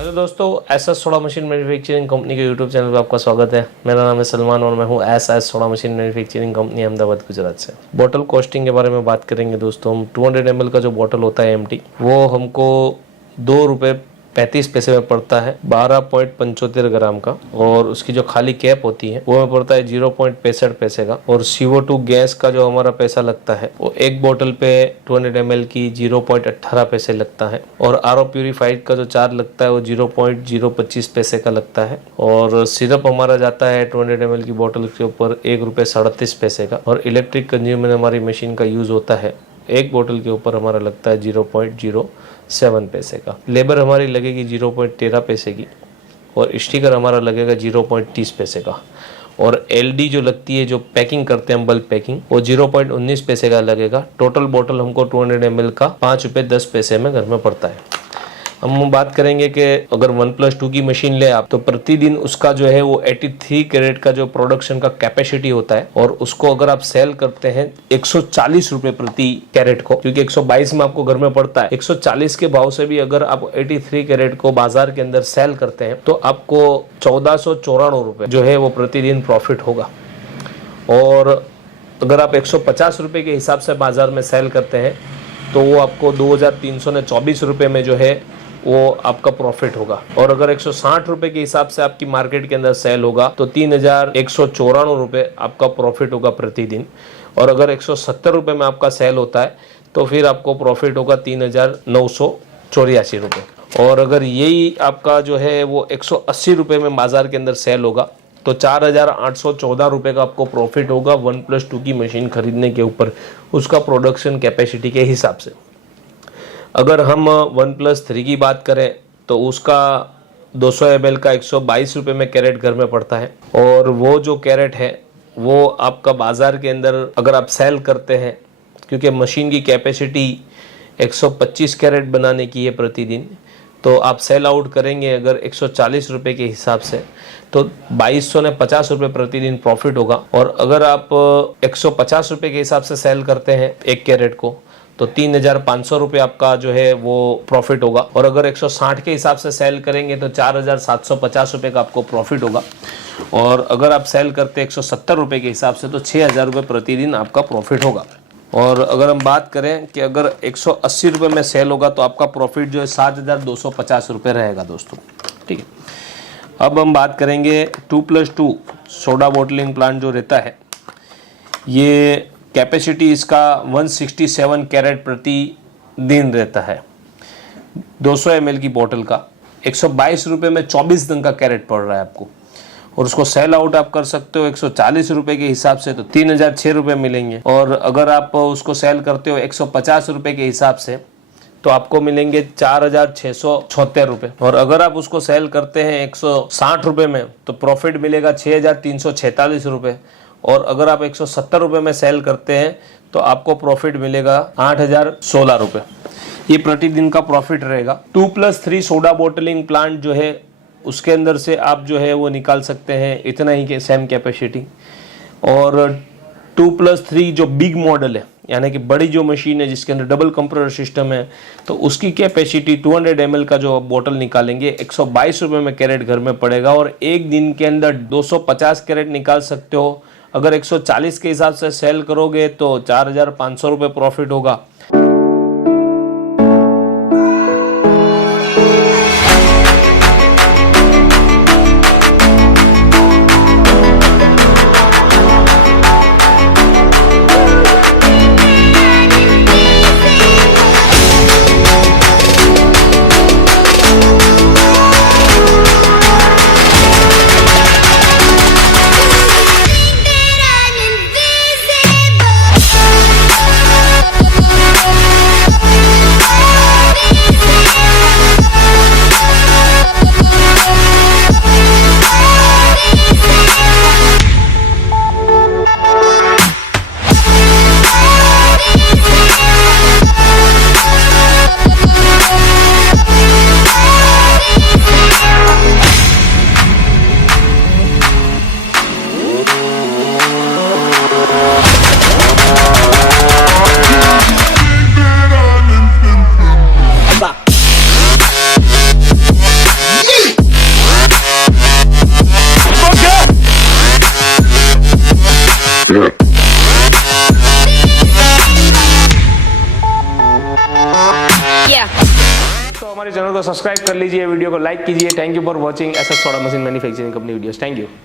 Hello दोस्तों, SS soda machine manufacturing company के YouTube channel पर आपका स्वागत है। मेरा नाम है सलमान और मैं हूं SS soda machine manufacturing company Ahmedabad Gujarat से। बॉटल कॉस्टिंग के बारे में बात करेंगे दोस्तों। हम 200 ml का जो बॉटल होता है एम्प्टी, वो हमको ₹2.35 में पड़ता है 12.75 ग्राम का। और उसकी जो खाली कैप होती है वो हमें पड़ता है 0.65 पैसे का। और CO2 गैस का जो हमारा पैसा लगता है वो एक बोतल पे 200 ml की 0.18 पैसे लगता है। और RO प्यूरिफाइड का जो चार्ज लगता है वो 0.025 पैसे का लगता है। और सिरप हमारा जाता है 200 ml की बोतल के ऊपर ₹1.37 का। और इलेक्ट्रिक कंज्यूमर हमारी मशीन का यूज होता है एक बोतल के ऊपर हमारा लगता है 0.07 पैसे का। लेबर हमारी लगेगी 0.13 पैसे की। और स्टिकर हमारा लगेगा 0.30 पैसे का। और LD जो लगती है, जो पैकिंग करते हैं हम बल्क पैकिंग, वो 0.19 पैसे का लगेगा। टोटल बोतल हमको 200 ml का ₹5.10 में घर में पड़ता है। हम बात करेंगे कि अगर 1+2 की मशीन ले आप, तो प्रतिदिन उसका जो है वो 83 कैरेट का जो प्रोडक्शन का कैपेसिटी होता है। और उसको अगर आप सेल करते हैं 140 रुपए प्रति कैरेट को, क्योंकि 122 में आपको घर में पड़ता है, 140 के भाव से भी अगर आप 83 कैरेट को बाजार के अंदर सेल करते हैं तो आपको 1494 रुपए जो है वो प्रतिदिन प्रॉफिट होगा। और अगर आप 150 रुपए के हिसाब से बाजार में सेल करते हैं तो वो आपको 2324 रुपए में जो है वो आपका प्रॉफिट होगा। और अगर 160 रुपए के हिसाब से आपकी मार्केट के अंदर सेल होगा तो 3194 रुपए आपका प्रॉफिट होगा प्रतिदिन। और अगर 170 रुपए में आपका सेल होता है तो फिर आपको प्रॉफिट होगा 3984 रुपए। और अगर यही आपका जो है वो 180 रुपए में बाजार के अंदर सेल होगा तो 4814 रुपए का आपको प्रॉफिट होगा 1+2 की मशीन खरीदने के ऊपर, उसका प्रोडक्शन कैपेसिटी के हिसाब से। अगर हम 1+3 की बात करें तो उसका 200 ml का 122 रुपए में कैरेट घर में पड़ता है। और वो जो कैरेट है वो आपका बाजार के अंदर अगर आप सेल करते हैं, क्योंकि मशीन की कैपेसिटी 125 कैरेट बनाने की है प्रतिदिन, तो आप सेल आउट करेंगे अगर 140 रुपए के हिसाब से तो 2250 रुपए प्रतिदिन प्रॉफिट होगा। और अगर आप 150 रुपए के हिसाब से सेल करते हैं एक कैरेट को तो 3500 रुपए आपका जो है वो प्रॉफिट होगा। और अगर 160 के हिसाब से सेल करेंगे तो 4750 रुपए का आपको प्रॉफिट होगा। और अगर आप सेल करते 170 रुपए के हिसाब से तो 6000 रुपए प्रतिदिन आपका प्रॉफिट होगा। और अगर हम बात करें कि अगर 180 रुपए में सेल होगा तो आपका प्रॉफिट जो है 7250 रुपए रहेगा दोस्तों। ठीक है, अब हम बात करेंगे 2+2 सोडा बॉटलिंग प्लांट जो रहता है, ये कैपेसिटी इसका 167 कैरेट प्रति दिन रहता है। 200 ml की बोतल का 122 रुपए में 24 दिन का कैरेट पड़ रहा है आपको। और उसको सेल आउट आप कर सकते हो 140 रुपए के हिसाब से तो 3006 रुपए मिलेंगे। और अगर आप उसको सेल करते हो 150 रुपए के हिसाब से तो आपको मिलेंगे 4676 रुपए। और अगर आप उसको सेल करते हैं 160 रुपए में तो प्रॉफिट मिलेगा 6346 रुपए। और अगर आप 170 रुपए में सेल करते हैं तो आपको प्रॉफिट मिलेगा 8016 रुपए। ये प्रतिदिन का प्रॉफिट रहेगा। 2+3 सोडा बॉटलिंग प्लांट जो है उसके अंदर से आप जो है वो निकाल सकते हैं इतना ही के सेम कैपेसिटी। और 2+3 जो बिग मॉडल है, यानी कि बड़ी जो मशीन है जिसके अंदर डबल कंप्रेसर सिस्टम है, तो उसकी कैपेसिटी 200 ml का जो आप बोतल निकालेंगे 122 रुपए में कैरेट घर में पड़ेगा। और एक दिन के अंदर 250 कैरेट निकाल सकते हो। अगर 140 के हिसाब से सेल करोगे तो 4500 रुपए प्रॉफिट होगा। हमारे चैनल को सब्सक्राइब कर लीजिए, वीडियो को लाइक कीजिए। Thank you for watching SS soda machine manufacturing company videos. Thank you.